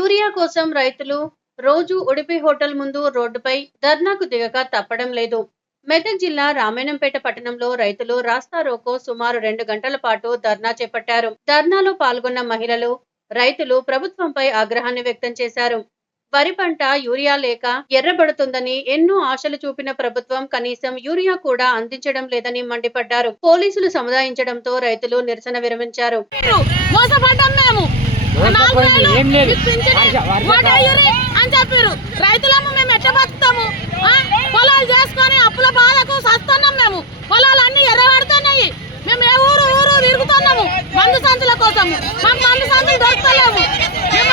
Urea కోసం రైతులు రోజు ఉడిపి హోటల్ ముందు రోడ్డుపై ధర్నాకు దిగక తప్పడం లేదు. మెదక్ జిల్లా రామాయణంపేట పట్టణంలో రైతులు రాస్తా రోకో సుమారు 2 గంటల పాటు ధర్నా చేపట్టారు. ధర్నాలో పాల్గొన్న మహిళలు, రైతులు ప్రభుత్వంపై ఆగ్రహాన్ని వ్యక్తం చేశారు. వరి పంట యూరియా లేక ఎర్రబడుతుందని ఎన్నో ఆశలు చూపిన ప్రభుత్వం కనీసం యూరియా కూడా అందించడం లేదని మండిపడ్డారు. పోలీసులు సముదాయించడంతో రైతులు నిరసన విరమించారు. రైతులము మేము ఎట్లా బతుకుతాము? పొలాలు చేసుకొని అప్పుల బాధకు సస్తున్నాం. మేము పొలాలన్నీ ఎర్రబడుతున్నాయి. మేము ఏ ఊరు తిరుగుతున్నాము మందు సంచుల కోసము. మాకు మందు సంచులు దొరుకుతలేవు. మేము